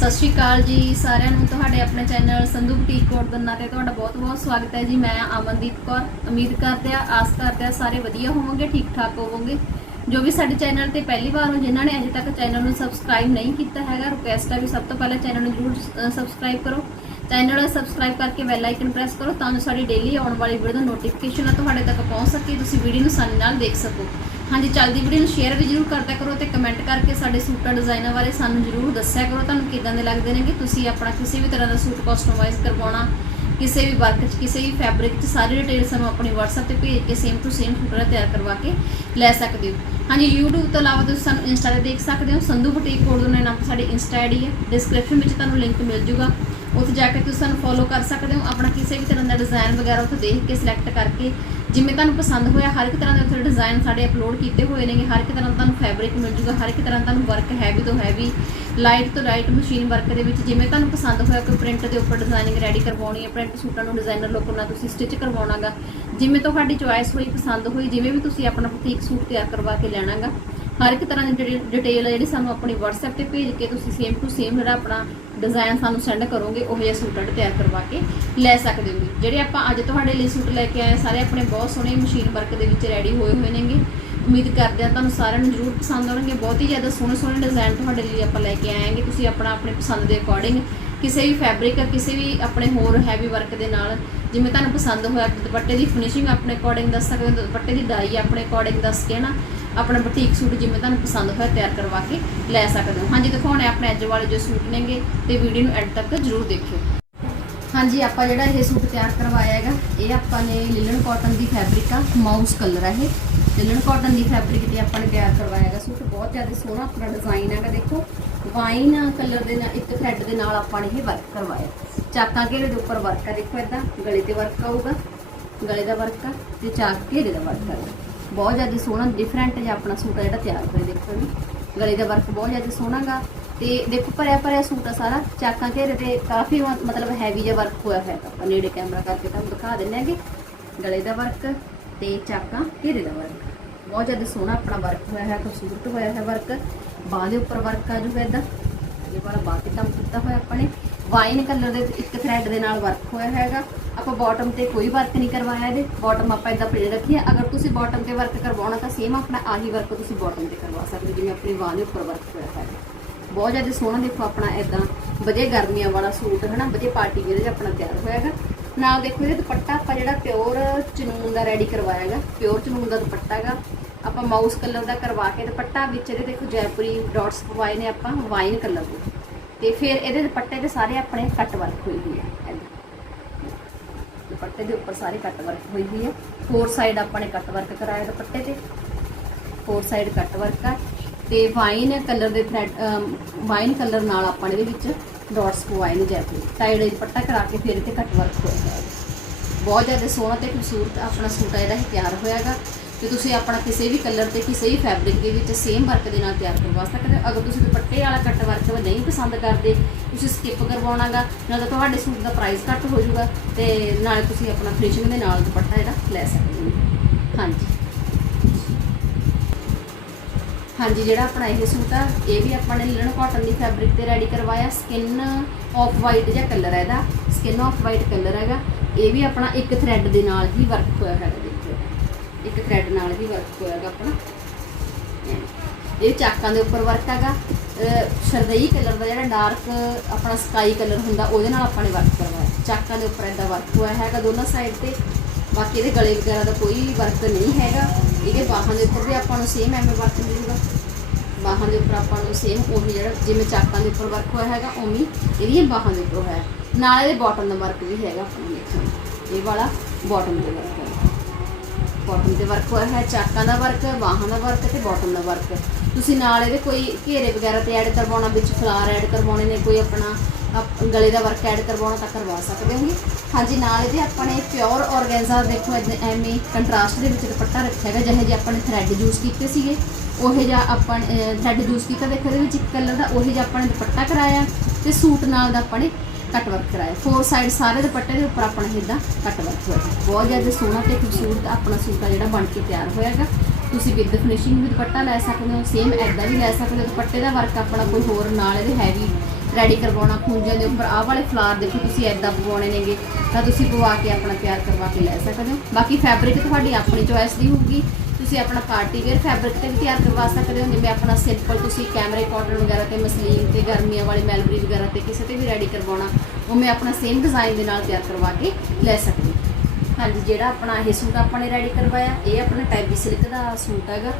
ਸਤਿ ਸ਼੍ਰੀ ਅਕਾਲ ਜੀ ਸਾਰਿਆਂ ਨੂੰ। ਤੁਹਾਡੇ ਆਪਣੇ ਚੈਨਲ ਸੰਧੂ ਬੁਟੀਕ ਕੋਡ ਦੰਨਾ ਤੇ ਤੁਹਾਡਾ ਬਹੁਤ-ਬਹੁਤ ਸਵਾਗਤ ਹੈ ਜੀ। ਮੈਂ ਅਮਨਦੀਪ ਕੌਰ, ਉਮੀਦ ਕਰਦੇ ਆ ਆਸ ਕਰਦੇ ਆ ਸਾਰੇ ਵਧੀਆ ਹੋਵੋਗੇ ਠੀਕ ਠਾਕ ਹੋਵੋਗੇ। ਜੋ ਵੀ ਸਾਡੇ ਚੈਨਲ ਤੇ ਪਹਿਲੀ ਵਾਰ ਹੋ, ਜਿਨ੍ਹਾਂ ਨੇ ਅਜੇ ਤੱਕ ਚੈਨਲ ਨੂੰ ਸਬਸਕ੍ਰਾਈਬ ਨਹੀਂ ਕੀਤਾ ਹੈਗਾ ਰਿਕੁਐਸਟ ਹੈ ਵੀ ਸਭ ਤੋਂ ਪਹਿਲਾਂ ਚੈਨਲ ਨੂੰ ਜਰੂਰ ਸਬਸਕ੍ਰਾਈਬ ਕਰੋ। ਚੈਨਲ ਨੂੰ ਸਬਸਕ੍ਰਾਈਬ ਕਰਕੇ ਬੈਲ ਆਈਕਨ ਪ੍ਰੈਸ ਕਰੋ ਤਾਂ ਜੋ ਸਾਡੀ ਡੇਲੀ ਆਉਣ ਵਾਲੀ ਵੀਡੀਓ ਦਾ ਨੋਟੀਫਿਕੇਸ਼ਨ ਤੁਹਾਡੇ ਤੱਕ ਪਹੁੰਚ ਸਕੇ, ਤੁਸੀਂ ਵੀਡੀਓ ਨੂੰ ਆਸਾਨੀ ਨਾਲ ਦੇਖ ਸਕੋ। ਹਾਂਜੀ, ਚੱਲਦੀ ਵੀਡੀਓ ਨੂੰ ਸ਼ੇਅਰ ਵੀ ਜਰੂਰ ਕਰਦਿਆ ਕਰੋ ਤੇ ਕਮੈਂਟ ਕਰਕੇ ਸਾਡੇ ਸੂਟਾਂ ਡਿਜ਼ਾਈਨਾਂ ਬਾਰੇ ਸਾਨੂੰ ਜਰੂਰ ਦੱਸਿਆ ਕਰੋ। ਤੁਹਾਨੂੰ ਕਿਦਾਂ ਦੇ ਲੱਗਦੇ ਨੇ ਕਿ ਤੁਸੀਂ ਆਪਣਾ ਕਿਸੇ ਵੀ ਤਰ੍ਹਾਂ ਦਾ ਸੂਟ ਕਸਟਮਾਈਜ਼ ਕਰਵਾਉਣਾ, ਕਿਸੇ ਵੀ ਵਰਕ 'ਚ, ਕਿਸੇ ਵੀ ਫੈਬਰਿਕ 'ਚ, ਸਾਰੀ ਡਿਟੇਲ ਸਾਨੂੰ ਆਪਣੀ WhatsApp ਤੇ ਭੇਜ ਕੇ ਸੇਮ ਟੂ ਸੇਮ ਸੂਟਾਂ ਤਿਆਰ ਕਰਵਾ ਕੇ ਲੈ ਸਕਦੇ ਹੋ। ਹਾਂਜੀ, YouTube ਤੋਂ ਇਲਾਵਾ ਤੁਸੀਂ ਸਾਨੂੰ Insta ਤੇ ਦੇਖ ਸਕਦੇ ਹੋ। ਸੰਧੂ ਬੁਟੀਕ ਕੋਡ ਦੇ ਨਾਮ ਸਾਡੀ Insta ਆਈਡੀ ਹੈ। ਡਿਸਕ੍ਰਿਪਸ਼ਨ ਵਿੱਚ ਤੁਹਾਨੂੰ ਲਿੰਕ ਮਿਲ ਜੂਗਾ। ਉੱਥੇ ਜਾ ਕੇ ਤੁਸੀਂ ਸਾਨੂੰ ਫੋਲੋ ਕਰ ਸਕਦੇ ਹੋ। ਆਪਣਾ ਕਿਸੇ ਵੀ ਤਰ੍ਹਾਂ ਦਾ ਡਿਜ਼ਾਈਨ ਵਗੈਰਾ ਉੱਥੇ ਦੇਖ ਕੇ ਸਿਲੈਕਟ ਕਰਕੇ, ਜਿਵੇਂ ਤੁਹਾਨੂੰ ਪਸੰਦ ਹੋਇਆ, ਹਰ ਇੱਕ ਤਰ੍ਹਾਂ ਦੇ ਉੱਥੇ ਡਿਜ਼ਾਈਨ ਸਾਡੇ ਅਪਲੋਡ ਕੀਤੇ ਹੋਏ ਨੇਗੇ। ਹਰ ਇੱਕ ਤਰ੍ਹਾਂ ਦਾ ਤੁਹਾਨੂੰ ਫੈਬਰਿਕ ਮਿਲ ਜੂਗਾ। ਹਰ ਇੱਕ ਤਰ੍ਹਾਂ ਦਾ ਤੁਹਾਨੂੰ ਵਰਕ ਹੈਵੀ ਤੋਂ ਹੈਵੀ ਲਾਈਟ ਤੋਂ ਲਾਈਟ ਮਸ਼ੀਨ ਵਰਕ ਦੇ ਵਿੱਚ ਜਿਵੇਂ ਤੁਹਾਨੂੰ ਪਸੰਦ ਹੋਇਆ, ਕੋਈ ਪ੍ਰਿੰਟ ਦੇ ਉੱਪਰ ਡਿਜ਼ਾਈਨਿੰਗ ਰੈਡੀ ਕਰਵਾਉਣੀ ਹੈ ਪ੍ਰਿੰਟ ਸੂਟਾਂ ਨੂੰ ਡਿਜ਼ਾਈਨਰ ਲੋਕ ਨਾਲ ਤੁਸੀਂ ਸਟਿਚ ਕਰਵਾਉਣਾਗਾ। ਜਿਵੇਂ ਤੁਹਾਡੀ ਚੁਆਇਸ ਹੋਈ, ਪਸੰਦ ਹੋਈ, ਜਿਵੇਂ ਵੀ ਤੁਸੀਂ ਆਪਣਾ ਬੁਟੀਕ ਸੂਟ ਤਿਆਰ ਕਰਵਾ ਕੇ ਲੈ ਲੈਣਾਗਾ ਹਰ ਇੱਕ ਤਰ੍ਹਾਂ ਦੀ ਡਿਟੇਲ ਹੈ ਜਿਹੜੀ ਸਾਨੂੰ ਆਪਣੀ WhatsApp ਤੇ ਭੇਜ ਕੇ ਤੁਸੀਂ ਸੇਮ ਟੂ ਸੇਮ ਜਿਹੜਾ ਆਪਣਾ ਡਿਜ਼ਾਈਨ ਸਾਨੂੰ ਸੈਂਡ ਕਰੋਗੇ, ਉਹ ਜਿਹਾ ਸੂਟ ਤਿਆਰ ਕਰਵਾ ਕੇ ਲੈ ਸਕਦੇ ਹੋ। ਜਿਹੜੇ ਆਪਾਂ ਅੱਜ ਤੁਹਾਡੇ ਲਈ ਸੂਟ ਲੈ ਕੇ ਆਏ ਸਾਰੇ ਆਪਣੇ ਬਹੁਤ ਸੋਹਣੇ ਮਸ਼ੀਨ ਵਰਕ ਦੇ ਵਿੱਚ ਰੈਡੀ ਹੋਏ ਹੋਏ ਨੇਗੇ। ਉਮੀਦ ਕਰਦੇ ਹਾਂ ਤੁਹਾਨੂੰ ਸਾਰਿਆਂ ਨੂੰ ਜ਼ਰੂਰ ਪਸੰਦ ਆਉਣਗੇ। ਬਹੁਤ ਹੀ ਜ਼ਿਆਦਾ ਸੋਹਣੇ ਸੋਹਣੇ ਡਿਜ਼ਾਈਨ ਤੁਹਾਡੇ ਲਈ ਆਪਾਂ ਲੈ ਕੇ ਆਏਗੇ। ਤੁਸੀਂ ਆਪਣਾ ਆਪਣੇ ਪਸੰਦ ਦੇ ਅਕੋਰਡਿੰਗ ਕਿਸੇ ਵੀ ਫੈਬਰਿਕ ਕਿਸੇ ਵੀ ਆਪਣੇ ਹੋਰ ਹੈਵੀ ਵਰਕ ਦੇ ਨਾਲ ਜਿਵੇਂ ਤੁਹਾਨੂੰ ਪਸੰਦ ਹੋਇਆ, ਦੁਪੱਟੇ ਦੀ ਫਿਨਿਸ਼ਿੰਗ ਆਪਣੇ ਅਕੋਰਡਿੰਗ ਦੱਸ ਸਕਦੇ ਹੋ, ਦੁਪੱਟੇ ਦੀ ਡਾਈ ਆਪਣੇ ਅਕੋਰਡਿੰਗ ਦੱਸ ਕੇ ਨਾ। ਆਪਣਾ ਬੁਟੀਕ ਸੂਟ ਜਿਵੇਂ ਤੁਹਾਨੂੰ ਪਸੰਦ ਹੋਇਆ ਤਿਆਰ ਕਰਵਾ ਕੇ ਲੈ ਸਕਦੇ ਹੋ। ਹਾਂਜੀ ਦਿਖਾਉਣੇ ਆਪਣੇ ਅੱਜ ਵਾਲੇ ਜੋ ਸੂਟ ਨੇਗੇ ਤੇ ਵੀਡੀਓ ਨੂੰ ਐਂਡ ਤੱਕ ਜ਼ਰੂਰ ਦੇਖਿਓ। ਹਾਂਜੀ, ਆਪਾਂ ਜਿਹੜਾ ਇਹ ਸੂਟ ਤਿਆਰ ਕਰਵਾਇਆ ਹੈਗਾ, ਇਹ ਆਪਾਂ ਨੇ ਲਿਲਨ ਕਾਟਨ ਦੀ ਫੈਬਰਿਕ ਆ, ਮਾਊਸ ਕਲਰ ਹੈ ਇਹ। ਲਿਲਨ ਕਾਟਨ ਦੀ ਫੈਬਰਿਕ ਤੇ ਆਪਾਂ ਨੇ ਤਿਆਰ ਕਰਵਾਇਆ ਹੈਗਾ ਸੂਟ, ਬਹੁਤ ਜ਼ਿਆਦਾ ਸੋਹਣਾ ਆਪਣਾ ਡਿਜ਼ਾਈਨ ਹੈਗਾ, ਦੇਖੋ। ਵਾਈਨ ਕਲਰ ਦੇ ਨਾਲ, ਇੱਕ ਥ੍ਰੈਡ ਦੇ ਨਾਲ ਆਪਾਂ ਨੇ ਇਹ ਵਰਕ ਕਰਵਾਇਆ। ਚਾਕਾਂ ਘੇਰੇ ਦੇ ਉੱਪਰ ਵਰਕ ਆ, ਦੇਖੋ ਇਦਾਂ ਗਲੇ ਤੇ ਵਰਕ ਆਊਗਾ। ਗਲੇ ਦਾ ਵਰਕ ਆ ਤੇ ਚਾਕ ਘੇਰੇ ਦਾ ਵਰਕ ਆ। ਬਹੁਤ ਜ਼ਿਆਦਾ ਸੋਹਣਾ ਡਿਫਰੈਂਟ ਜਿਹਾ ਆਪਣਾ ਸੂਟ ਆ ਜਿਹੜਾ ਤਿਆਰ ਹੋਇਆ ਦੇਖੋ ਜੀ। ਗਲੇ ਦਾ ਵਰਕ ਬਹੁਤ ਜ਼ਿਆਦਾ ਸੋਹਣਾਗਾ। ਤੇ ਦੇਖੋ, ਭਰਿਆ ਭਰਿਆ ਸੂਟ ਆ ਸਾਰਾ। ਚਾਕਾਂ ਘੇਰੇ ਤੇ ਕਾਫੀ ਮਤਲਬ ਹੈਵੀ ਜਿਹਾ ਵਰਕ ਹੋਇਆ ਹੋਇਆ ਤਾਂ ਆਪਾਂ ਨੇੜੇ ਕੈਮਰਾ ਕਰਕੇ ਤੁਹਾਨੂੰ ਦਿਖਾ ਦਿੰਨੇ ਆਗੇ ਗਲੇ ਦਾ ਵਰਕ ਤੇ ਚਾਕਾਂ ਘੇਰੇ ਦਾ ਵਰਕ ਬਹੁਤ ਜ਼ਿਆਦਾ ਸੋਹਣਾ ਆਪਣਾ ਵਰਕ ਹੋਇਆ ਹੈ ਖੂਬਸੂਰਤ ਹੋਇਆ ਹੈ ਵਰਕ ਬਾਹ ਦੇ ਉੱਪਰ ਵਰਕ ਆ ਜੂਗਾ ਇਦਾਂ ਇਹ ਵਾਲਾ ਬਾਹ ਤੇ ਕੰਮ ਕੀਤਾ ਹੋਇਆ ਆਪਾਂ ਨੇ। ਵਾਈਨ ਕਲਰ ਦੇ ਇੱਕ ਥ੍ਰੈਡ ਦੇ ਨਾਲ ਵਰਕ ਹੋਇਆ ਹੈਗਾ ਆਪਾਂ ਬਾਟਮ ਤੇ ਕੋਈ ਵਰਕ ਨਹੀਂ ਕਰਵਾਇਆ ਇਹਦੇ। ਬਾਟਮ ਆਪਾਂ ਇਦਾਂ ਪਲੇ ਰੱਖੀ ਹੈ ਅਗਰ ਤੁਸੀਂ ਬਾਟਮ ਤੇ ਵਰਕ ਕਰਵਾਉਣਾ ਤਾਂ ਸੇਮ ਆਪਣਾ ਆਹੀ ਵਰਕ ਤੁਸੀਂ ਬਾਟਮ ਤੇ ਕਰਵਾ ਸਕਦੇ ਹੋ, ਜਿਵੇਂ ਆਪਣੀ ਬਾਹ ਦੇ ਉੱਪਰ ਵਰਕ ਹੋਇਆ ਹੈ ਬਹੁਤ ਜ਼ਿਆਦਾ ਸੋਹਣਾ ਦੇਖੋ ਆਪਣਾ ਇਦਾਂ ਵਧੀਆ ਗਰਮੀਆਂ ਵਾਲਾ ਸੂਟ ਹਨਾ ਵਧੀਆ ਪਾਰਟੀ ਵੇਅਰ ਜਿਹਾ ਆਪਣਾ ਤਿਆਰ ਹੋਇਆ ਹੈਗਾ। ਨਾਲ ਦੇਖੋ ਇਹ ਦੁਪੱਟਾ ਆਪਾਂ ਜਿਹੜਾ ਪਿਓਰ ਚਨੂਨ ਦਾ ਰੈਡੀ ਕਰਵਾਇਆ ਹੈਗਾ। ਪਿਓਰ ਚਨੂਨ ਦਾ ਦੁਪੱਟਾ ਹੈਗਾ। ਆਪਾਂ ਮਾਊਸ ਕਲਰ ਦਾ ਕਰਵਾ ਕੇ ਦੁਪੱਟਾ ਵਿੱਚ ਇਹਦੇ ਦੇਖੋ ਜੈਪੁਰੀ ਡਾਟਸ ਪਵਾਏ ਨੇ ਆਪਾਂ ਵਾਈਨ ਕਲਰ ਦੇ। ਤੇ ਫਿਰ ਇਹਦੇ ਦੁਪੱਟੇ ਤੇ ਸਾਰੇ ਆਪਣੇ ਕੱਟ ਵਰਕ ਹੋਈ ਹੋਈ ਹੈ। ਦੁਪੱਟੇ ਦੇ ਉੱਪਰ ਸਾਰੇ ਕੱਟ ਵਰਕ ਹੋਈ ਹੋਈ ਹੈ ਫੋਰ ਸਾਈਡ ਆਪਾਂ ਨੇ ਕੱਟ ਵਰਕ ਕਰਾਇਆ ਦੁਪੱਟੇ ਤੇ। ਫੋਰ ਸਾਈਡ ਕੱਟ ਵਰਕ ਆ। ਤੇ ਵਾਈਨ ਕਲਰ ਦੇ ਥ੍ਰੈਡ ਵਾਈਨ ਕਲਰ ਨਾਲ ਆਪਾਂ ਇਹਦੇ ਵਿੱਚ ਡਾਟਸ ਪਵਾਏ ਨੇ ਜੈਪੁਰੀ। ਟਾਈਡ ਦੁਪੱਟਾ ਕਰਾ ਕੇ ਫਿਰ ਤੇ ਕੱਟ ਵਰਕ ਹੋਇਆ ਬਹੁਤ ਜ਼ਿਆਦਾ ਸੋਹਣਾ ਤੇ ਖੂਬਸੂਰਤ ਆਪਣਾ ਸੂਟ ਆ, ਇਹਦਾ ਇਹ ਤਿਆਰ ਹੋਇਆਗਾ। ਤੇ ਤੁਸੀਂ ਆਪਣਾ ਕਿਸੇ ਵੀ ਕਲਰ ਤੇ ਕਿਸੇ ਵੀ ਫੈਬਰਿਕ ਦੇ ਵਿੱਚ ਸੇਮ ਵਰਕ ਦੇ ਨਾਲ ਤਿਆਰ ਕਰਵਾ ਸਕਦੇ ਹੋ। ਅਗਰ ਤੁਸੀਂ ਦੁਪੱਟੇ ਵਾਲਾ ਕੱਟ ਵਰਕ ਨਹੀਂ ਪਸੰਦ ਕਰਦੇ, ਤੁਸੀਂ ਸਕਿਪ ਕਰਵਾਉਣਾਗਾ, ਨਾਲ ਤਾਂ ਤੁਹਾਡੇ ਸੂਟ ਦਾ ਪ੍ਰਾਈਸ ਘੱਟ ਹੋ ਜਾਊਗਾ ਤੇ ਨਾਲੇ ਤੁਸੀਂ ਆਪਣਾ ਫਿਨਿਸ਼ਿੰਗ ਦੇ ਨਾਲ ਦੁਪੱਟਾ ਜਿਹੜਾ ਲੈ ਸਕਦੇ ਹੋ। ਹਾਂਜੀ। ਹਾਂਜੀ, ਜਿਹੜਾ ਆਪਣਾ ਇਹ ਸੂਟ ਆ, ਇਹ ਵੀ ਆਪਾਂ ਨੇ ਲਿਨਨ ਕਾਟਨ ਦੀ ਫੈਬਰਿਕ ਤੇ ਰੈਡੀ ਕਰਵਾਇਆ। ਸਕਿਨ ਆਫ ਵਾਈਟ ਜਿਹਾ ਕਲਰ ਹੈ ਇਹਦਾ। ਸਕਿਨ ਆਫ ਵਾਈਟ ਕਲਰ ਹੈਗਾ। ਇਹ ਵੀ ਆਪਣਾ ਇੱਕ ਥ੍ਰੈਡ ਦੇ ਨਾਲ ਹੀ ਵਰਕ ਹੋਇਆ ਹੈਗਾ ਦੇਖੋ ਇੱਕ ਥ੍ਰੈਡ ਨਾਲ ਵੀ ਵਰਕ ਹੋਇਆ ਹੈਗਾ ਆਪਣਾ। ਇਹ ਚਾਕਾਂ ਦੇ ਉੱਪਰ ਵਰਕ ਹੈਗਾ। ਸ਼ਰਦਈ ਕਲਰ ਦਾ ਜਿਹੜਾ ਡਾਰਕ ਆਪਣਾ ਸਕਾਈ ਕਲਰ ਹੁੰਦਾ, ਉਹਦੇ ਨਾਲ ਆਪਾਂ ਨੇ ਵਰਕ ਕਰਵਾਇਆ। ਚਾਕਾਂ ਦੇ ਉੱਪਰ ਇਹਦਾ ਵਰਕ ਹੋਇਆ ਹੈਗਾ ਦੋਨਾਂ ਸਾਈਡ ਤੇ। ਬਾਕੀ ਇਹਦੇ ਗਲੇ ਵਗੈਰਾ ਦਾ ਕੋਈ ਵਰਕ ਨਹੀਂ ਹੈਗਾ। ਇਹਦੇ ਬਾਹਾਂ ਦੇ ਉੱਪਰ ਵੀ ਆਪਾਂ ਨੂੰ ਸੇਮ ਐਵੇਂ ਵਰਕ ਮਿਲੂਗਾ। ਬਾਹਾਂ ਦੇ ਉੱਪਰ ਆਪਾਂ ਨੂੰ ਸੇਮ ਉਹੀ ਜਿਹੜਾ ਜਿਵੇਂ ਚਾਕਾਂ ਦੇ ਉੱਪਰ ਵਰਕ ਹੋਇਆ ਹੈਗਾ, ਉਵੇਂ ਇਹਦੀਆਂ ਬਾਹਾਂ ਦੇ ਉੱਪਰ ਹੋਇਆ। ਨਾਲ ਇਹਦੇ ਬਾਟਮ ਦਾ ਵਰਕ ਵੀ ਹੈਗਾ ਆਪਾਂ ਨੂੰ ਦੇਖੋ ਇਹ ਵਾਲਾ ਬਾਟਮ ਦੇ ਵਰਕ ਬਾਟਮ ਤੇ ਵਰਕ ਹੋਇਆ ਹੈ, ਚਾਕਾਂ ਦਾ ਵਰਕ ਬਾਹਾਂ ਦਾ ਵਰਕ ਤੇ ਬਾਟਮ ਦਾ ਵਰਕ ਤੁਸੀਂ ਨਾਲ ਇਹਦੇ ਕੋਈ ਘੇਰੇ ਵਗੈਰਾ ਤੇ ਐਡ ਕਰਵਾਉਣਾ, ਵਿੱਚ ਫਲਾਰ ਐਡ ਕਰਵਾਉਣੇ ਨੇ, ਕੋਈ ਆਪਣਾ ਗਲੇ ਦਾ ਵਰਕ ਐਡ ਕਰਵਾਉਣਾ ਤਾਂ ਕਰਵਾ ਸਕਦੇ ਹੋਗੇ ਹਾਂਜੀ, ਨਾਲ ਇਹਦੇ ਆਪਾਂ ਨੇ ਪਿਓਰ ਔਰਗੈਂਜ਼ਾ ਦੇਖੋ ਏਦਾਂ ਐਵੇਂ ਕੰਟਰਾਸਟ ਦੇ ਵਿੱਚ ਦੁਪੱਟਾ ਰੱਖਿਆ ਹੈਗਾ, ਜਿਹੇ ਜਿਹੇ ਆਪਾਂ ਨੇ ਥ੍ਰੈਡ ਯੂਜ਼ ਕੀਤੇ ਸੀਗੇ। ਉਹੇ ਜਿਹਾ ਆਪਾਂ ਥ੍ਰੈਡ ਯੂਜ਼ ਕੀਤਾ, ਦੇਖੋ ਇਹਦੇ ਵਿੱਚ ਇੱਕ ਕਲਰ ਦਾ ਉਹੇ ਜਿਹਾ ਆਪਾਂ ਨੇ ਦੁਪੱਟਾ ਕਰਾਇਆ। ਤੇ ਸੂਟ ਨਾਲ ਦਾ ਆਪਾਂ ਨੇ ਕੱਟ ਵਰਕ ਕਰਾਇਆ। ਫੋਰ ਸਾਈਡ ਸਾਰੇ ਦੁਪੱਟੇ ਦੇ ਉੱਪਰ ਆਪਣਾ ਇਹਦਾ ਕੱਟ ਵਰਕ ਹੋਇਆ। ਬਹੁਤ ਜ਼ਿਆਦਾ ਸੋਹਣਾ ਤੇ ਖੂਬਸੂਰਤ ਆਪਣਾ ਸੂਟ ਆ ਜਿਹੜਾ ਬਣ ਕੇ ਤਿਆਰ ਹੋਇਆਗਾ ਤੁਸੀਂ ਵਿਦ ਫਿਨਿਸ਼ਿੰਗ ਵੀ ਦੁਪੱਟਾ ਲੈ ਸਕਦੇ ਹੋ ਸੇਮ ਐਦਾਂ ਵੀ ਲੈ ਸਕਦੇ ਹੋ। ਦੁਪੱਟੇ ਦਾ ਵਰਕ ਆਪਣਾ ਕੋਈ ਹੋਰ ਨਾਲ ਇਹਦੇ ਹੈਵੀ ਰੈਡੀ ਕਰਵਾਉਣਾ ਖੂੰਜਾਂ ਦੇ ਉੱਪਰ ਆਹ ਵਾਲੇ ਫਲਾਰ ਦੇਖੋ ਤੁਸੀਂ ਐਦਾਂ ਪਵਾਉਣੇ ਨੇਗੇ, ਤਾਂ ਤੁਸੀਂ ਪਵਾ ਕੇ ਆਪਣਾ ਤਿਆਰ ਕਰਵਾ ਕੇ ਲੈ ਸਕਦੇ ਹੋ। ਬਾਕੀ ਫੈਬਰਿਕ ਤੁਹਾਡੀ ਆਪਣੀ ਚੋਇਸ ਦੀ ਹੋਊਗੀ। ਤੁਸੀਂ ਆਪਣਾ ਪਾਰਟੀ ਵੇਅਰ ਫੈਬਰਿਕ ਤੇ ਵੀ ਤਿਆਰ ਕਰਵਾ ਸਕਦੇ ਹੋ ਜਿਵੇਂ ਆਪਣਾ ਸਿੰਪਲ ਤੁਸੀਂ ਕੈਮਰੇ ਕਾਟਨ ਵਗੈਰਾ ਤੇ ਮਸਲੀਨ ਤੇ ਗਰਮੀਆਂ ਵਾਲੇ ਮੈਲਬਰੀ ਵਗੈਰਾ ਤੇ ਕਿਸੇ ਤੇ ਵੀ ਰੈਡੀ ਕਰਵਾਉਣਾ, ਉਹ ਮੈਂ ਆਪਣਾ ਸੇਮ ਡਿਜ਼ਾਈਨ ਦੇ ਨਾਲ ਤਿਆਰ ਕਰਵਾ ਕੇ ਲੈ ਸਕਦੀ। ਹਾਂਜੀ, ਜਿਹੜਾ ਆਪਣਾ ਇਹ ਸੂਟ ਆਪਾਂ ਨੇ ਰੈਡੀ ਕਰਵਾਇਆ, ਇਹ ਆਪਣਾ ਟੈਬੀ ਸਿਲਕ ਦਾ ਸੂਟ ਹੈਗਾ।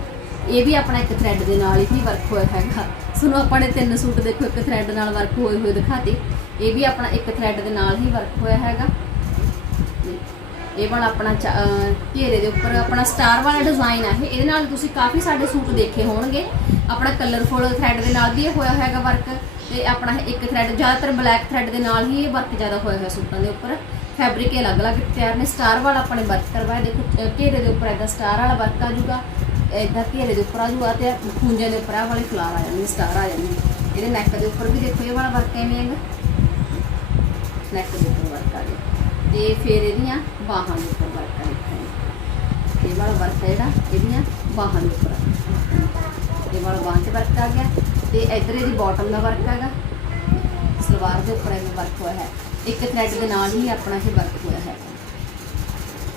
ਇਹ ਵੀ ਆਪਣਾ ਇੱਕ ਥ੍ਰੈਡ ਦੇ ਨਾਲ ਹੀ ਵਰਕ ਹੋਇਆ ਹੈਗਾ। ਤੁਹਾਨੂੰ ਆਪਾਂ ਨੇ ਤਿੰਨ ਸੂਟ ਦੇਖੋ, ਇੱਕ ਥ੍ਰੈਡ ਨਾਲ ਵਰਕ ਹੋਏ ਹੋਏ ਦਿਖਾਤੇ। ਇਹ ਵੀ ਆਪਣਾ ਇੱਕ ਥ੍ਰੈਡ ਦੇ ਨਾਲ ਹੀ ਵਰਕ ਹੋਇਆ ਹੈਗਾ। ਇਹ ਵਾਲਾ ਆਪਣਾ ਚ- ਘੇਰੇ ਦੇ ਉੱਪਰ ਆਪਣਾ ਸਟਾਰ ਵਾਲਾ ਡਿਜ਼ਾਈਨ ਹੈ ਇਹਦੇ ਨਾਲ ਤੁਸੀਂ ਕਾਫੀ ਸਾਡੇ ਸੂਟ ਦੇਖੇ ਹੋਣਗੇ। ਆਪਣਾ ਕਲਰਫੁਲ ਥ੍ਰੈਡ ਦੇ ਨਾਲ ਵੀ ਇਹ ਹੋਇਆ ਹੋਇਆਗਾ ਵਰਕ ਤੇ ਆਪਣਾ ਇੱਕ ਥ੍ਰੈਡ ਜ਼ਿਆਦਾਤਰ ਬਲੈਕ ਥ੍ਰੈਡ ਦੇ ਨਾਲ ਹੀ ਇਹ ਵਰਕ ਜ਼ਿਆਦਾ ਹੋਇਆ ਹੋਇਆ ਸੂਟਾਂ ਦੇ ਉੱਪਰ। ਫੈਬਰਿਕ ਇਹ ਅਲੱਗ-ਅਲੱਗ ਤਿਆਰ ਨੇ। ਸਟਾਰ ਵਾਲਾ ਆਪਣੇ ਵਰਕ ਕਰਵਾਇਆ। ਦੇਖੋ ਘੇਰੇ ਦੇ ਉੱਪਰ ਇਹਦਾ ਸਟਾਰ ਵਾਲਾ ਵਰਕ ਆ ਜੂਗਾ ਇਦਾਂ ਘੇਰੇ ਦੇ ਉੱਪਰ ਆ ਜੂਗਾ ਤੇ ਖੂੰਜੇ ਦੇ ਉੱਪਰ ਆ ਵਾਲੇ ਫਲਾਰ ਆ ਜਾਣਗੇ ਸਟਾਰ ਆ ਜਾਣਗੇ ਇਹਦੇ ਨੈਕ ਦੇ ਉੱਪਰ ਵੀ ਦੇਖੋ ਇਹ ਵਾਲਾ ਵਰਕ ਐਵੇਂ ਹੈਗਾ। ਨੈਕ ਦੇ ਉੱਪਰ ਵਰਕ ਆ ਗਿਆ ਤੇ ਫਿਰ ਇਹਦੀਆਂ ਬਾਹਾਂ ਦੇ ਉੱਪਰ ਵਰਕ ਆ ਇਹ ਵਾਲਾ ਵਰਕ ਹੈ ਜਿਹੜਾ, ਇਹਦੀਆਂ ਬਾਹਾਂ ਦੇ ਉੱਪਰ। ਇਹ ਵਾਲਾ ਬਾਹਾਂ ਤੇ ਵਰਕ ਆ ਗਿਆ ਤੇ ਇੱਧਰ ਇਹਦੀ ਬਾਟਮ ਦਾ ਵਰਕ ਹੈਗਾ ਸਲਵਾਰ ਦੇ ਉੱਪਰ ਇਹ ਵਰਕ ਹੋਇਆ ਹੈ। ਇੱਕ ਥ੍ਰੈਡ ਦੇ ਨਾਲ ਹੀ ਆਪਣਾ ਇਹ ਵਰਕ ਹੋਇਆ ਹੈ।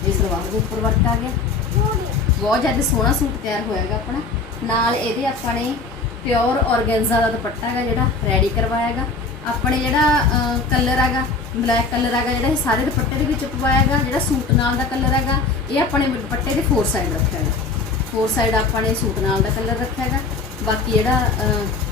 ਇਹ ਸਲਵਾਰ ਦੇ ਉੱਪਰ ਵਰਕ ਆ ਗਿਆ। ਬਹੁਤ ਜ਼ਿਆਦਾ ਸੋਹਣਾ ਸੂਟ ਤਿਆਰ ਹੋਇਆਗਾ ਆਪਣਾ। ਨਾਲ ਇਹਦੇ ਆਪਾਂ ਨੇ ਪਿਓਰ ਔਰਗੈਂਜ਼ਾ ਦਾ ਦੁਪੱਟਾ ਹੈਗਾ ਜਿਹੜਾ ਰੈਡੀ ਕਰਵਾਇਆ ਹੈਗਾ। ਆਪਣੇ ਜਿਹੜਾ ਕਲਰ ਹੈਗਾ ਬਲੈਕ ਕਲਰ ਹੈਗਾ ਜਿਹੜਾ ਇਹ ਸਾਰੇ ਦੁਪੱਟੇ ਦੇ ਵਿੱਚ ਪਵਾਇਆ ਹੈਗਾ, ਜਿਹੜਾ ਸੂਟ ਨਾਲ ਦਾ ਕਲਰ ਹੈਗਾ, ਇਹ ਆਪਣੇ ਦੁਪੱਟੇ ਦੇ ਫੋਰ ਸਾਈਡ ਰੱਖਿਆ ਹੈਗਾ। ਫੋਰ ਸਾਈਡ ਆਪਾਂ ਨੇ ਸੂਟ ਨਾਲ ਦਾ ਕਲਰ ਰੱਖਿਆ ਹੈਗਾ। ਬਾਕੀ ਜਿਹੜਾ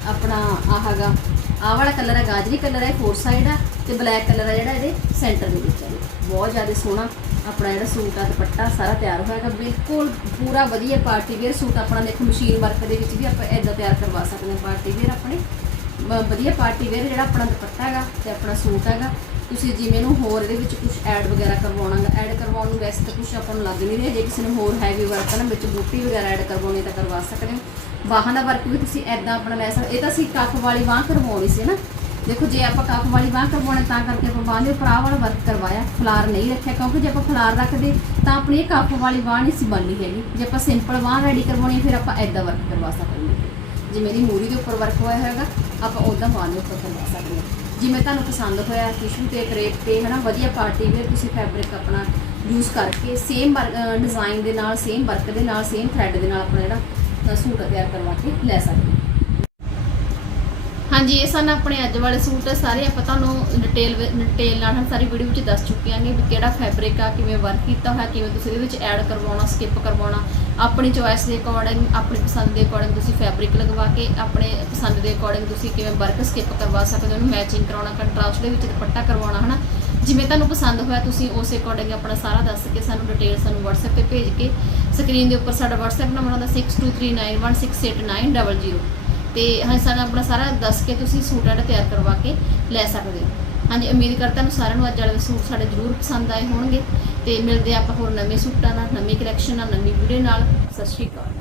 ਆਪਣਾ ਆਹ ਹੈਗਾ, ਆਹ ਵਾਲਾ ਕਲਰ ਹੈ ਗਾਜਰੀ ਕਲਰ ਹੈ ਫੋਰ ਸਾਈਡ ਆ ਤੇ ਬਲੈਕ ਕਲਰ ਹੈ ਜਿਹੜਾ ਇਹਦੇ ਸੈਂਟਰ ਦੇ ਵਿੱਚ ਹੈ ਬਹੁਤ ਜ਼ਿਆਦਾ ਸੋਹਣਾ ਆਪਣਾ ਜਿਹੜਾ ਸੂਟ ਆ, ਦੁਪੱਟਾ ਸਾਰਾ ਤਿਆਰ ਹੋਇਆ ਹੈਗਾ। ਬਿਲਕੁਲ ਪੂਰਾ ਵਧੀਆ ਪਾਰਟੀ ਵੇਅਰ ਸੂਟ ਆਪਣਾ ਦੇਖੋ ਮਸ਼ੀਨ ਵਰਕ ਦੇ ਵਿੱਚ ਵੀ ਆਪਾਂ ਇਦਾਂ ਤਿਆਰ ਕਰਵਾ ਸਕਦੇ ਹਾਂ ਪਾਰਟੀ ਵੇਅਰ ਆਪਣੇ। ਬ- ਵਧੀਆ ਪਾਰਟੀ ਵੇਅਰ ਜਿਹੜਾ ਆਪਣਾ ਦੁਪੱਟਾ ਹੈਗਾ ਤੇ ਆਪਣਾ ਸੂਟ ਹੈਗਾ। ਤੁਸੀਂ ਜਿਵੇਂ ਨੂੰ ਹੋਰ ਇਹਦੇ ਵਿੱਚ ਕੁਝ ਐਡ ਵਗੈਰਾ ਕਰਵਾਉਣਾ ਐਡ ਕਰਵਾਉਣ ਨੂੰ ਵੈਸੇ ਤਾਂ ਕੁਝ ਆਪਾਂ ਨੂੰ ਲੱਗ ਨਹੀਂ ਰਿਹਾ। ਜੇ ਕਿਸੇ ਨੂੰ ਹੋਰ ਹੈਵੀ ਵਰਕ ਨਾ, ਵਿੱਚ ਬੂਟੀ ਵਗੈਰਾ ਐਡ ਕਰਵਾਉਣੀ ਤਾਂ ਕਰਵਾ ਸਕਦੇ ਹੋ। ਬਾਹਾਂ ਦਾ ਵਰਕ ਵੀ ਤੁਸੀਂ ਐਦਾਂ ਆਪਣਾ ਲੈ ਸਕਦੇ ਇਹ ਤਾਂ ਅਸੀਂ ਕੱਫ ਵਾਲੀ ਬਾਹ ਕਰਵਾਉਣੀ ਸੀ ਨਾ। ਦੇਖੋ, ਜੇ ਆਪਾਂ ਕੱਪ ਵਾਲੀ ਬਾਹ ਕਰਵਾਉਣਾ, ਤਾਂ ਕਰਕੇ ਆਪਾਂ ਬਾਹ ਦੇ ਉੱਪਰ ਆਹ ਵਾਲਾ ਵਰਕ ਕਰਵਾਇਆ। ਫਲਾਰ ਨਹੀਂ ਰੱਖਿਆ, ਕਿਉਂਕਿ ਜੇ ਆਪਾਂ ਫਲਾਰ ਰੱਖਦੇ, ਤਾਂ ਆਪਣੀ ਇਹ ਕੱਪ ਵਾਲੀ ਬਾਹ ਨਹੀਂ ਸੀ ਬਣਨੀ ਹੈਗੀ। ਜੇ ਆਪਾਂ ਸਿੰਪਲ ਬਾਹ ਰੈਡੀ ਕਰਵਾਉਣੀ ਫਿਰ ਆਪਾਂ ਐਦਾਂ ਵਰਕ ਕਰਵਾ ਸਕਦੇ ਹਾਂ। ਜੇ ਮੇਰੀ ਮੂਰੀ ਦੇ ਉੱਪਰ ਵਰਕ ਹੋਇਆ ਹੈਗਾ, ਆਪਾਂ ਉਦਾਂ ਬਾਹ ਦੇ ਉੱਪਰ ਕਰਵਾ ਸਕਦੇ ਹਾਂ। ਜਿਵੇਂ ਤੁਹਾਨੂੰ ਪਸੰਦ ਹੋਇਆ ਟਿਸ਼ੂ ਤੇ ਕਰੇਪ ਤੇ, ਹਨਾ, ਵਧੀਆ ਪਾਰਟੀ ਵੇਅਰ ਤੁਸੀਂ ਫੈਬਰਿਕ ਆਪਣਾ ਯੂਜ਼ ਕਰਕੇ ਸੇਮ ਡਿਜ਼ਾਈਨ ਦੇ ਨਾਲ ਸੇਮ ਵਰਕ ਦੇ ਨਾਲ ਸੇਮ ਥ੍ਰੈਡ ਦੇ ਨਾਲ ਆਪਣਾ ਜਿਹੜਾ ਸੂਟ ਤਿਆਰ ਕਰਵਾ ਕੇ ਲੈ ਸਕਦੇ ਹੋ। ਹਾਂਜੀ, ਇਹ ਸਨ ਆਪਣੇ ਅੱਜ ਵਾਲੇ ਸੂਟ ਸਾਰੇ ਆਪਾਂ ਤੁਹਾਨੂੰ ਡਿਟੇਲ ਡਿਟੇਲ ਨਾਲ ਸਾਰੀ ਵੀਡੀਓ ਵਿੱਚ ਦੱਸ ਚੁੱਕੇ ਆਂਗੇ ਵੀ ਕਿਹੜਾ ਫੈਬਰਿਕ ਆ, ਕਿਵੇਂ ਵਰਕ ਕੀਤਾ ਹੋਇਆ, ਕਿਵੇਂ ਤੁਸੀਂ ਇਹਦੇ ਵਿੱਚ ਐਡ ਕਰਵਾਉਣਾ ਸਕਿਪ ਕਰਵਾਉਣਾ। ਆਪਣੀ ਚੋਇਸ ਦੇ ਅਕੋਰਡਿੰਗ ਆਪਣੀ ਪਸੰਦ ਦੇ ਅਕੋਰਡਿੰਗ ਤੁਸੀਂ ਫੈਬਰਿਕ ਲਗਵਾ ਕੇ, ਆਪਣੇ ਪਸੰਦ ਦੇ ਅਕੋਰਡਿੰਗ ਤੁਸੀਂ ਕਿਵੇਂ ਵਰਕ ਸਕਿਪ ਕਰਵਾ ਸਕਦੇ ਹੋ, ਉਹਨੂੰ ਮੈਚਿੰਗ ਕਰਾਉਣਾ ਕੰਟਰਾਸਟ ਦੇ ਵਿੱਚ ਦੁਪੱਟਾ ਕਰਵਾਉਣਾ, ਹਨਾ? ਜਿਵੇਂ ਤੁਹਾਨੂੰ ਪਸੰਦ ਹੋਇਆ, ਤੁਸੀਂ ਉਸੇ ਅਕੋਰਡਿੰਗ ਆਪਣਾ ਸਾਰਾ ਦੱਸ ਕੇ ਸਾਨੂੰ ਡਿਟੇਲ ਸਾਨੂੰ WhatsApp ਤੇ ਭੇਜ ਕੇ ਸਕਰੀਨ ਦੇ ਉੱਪਰ ਸਾਡਾ WhatsApp ਨੰਬਰ ਆਉਂਦਾ 6239168900 ਤੇ ਹਾਂਜੀ ਸਾਨੂੰ ਆਪਣਾ ਸਾਰਾ ਦੱਸ ਕੇ ਤੁਸੀਂ ਸੂਟ ਐਡ ਤਿਆਰ ਕਰਵਾ ਕੇ ਲੈ ਸਕਦੇ ਹੋ। ਹਾਂਜੀ, ਉਮੀਦ ਕਰਦਾ ਤੁਹਾਨੂੰ ਸਾਰਿਆਂ ਨੂੰ ਅੱਜ ਵਾਲੇ ਸੂਟ ਸਾਡੇ ਜ਼ਰੂਰ ਪਸੰਦ ਆਏ ਹੋਣਗੇ। ਤੇ ਮਿਲਦੇ ਆਪਾਂ ਹੋਰ ਨਵੇਂ ਸੂਟਾਂ ਨਾਲ, ਨਵੀਂ ਕਲੈਕਸ਼ਨ ਨਾਲ, ਨਵੀਂ ਵੀਡੀਓ ਨਾਲ। ਸਤਿ ਸ਼੍ਰੀ ਅਕਾਲ।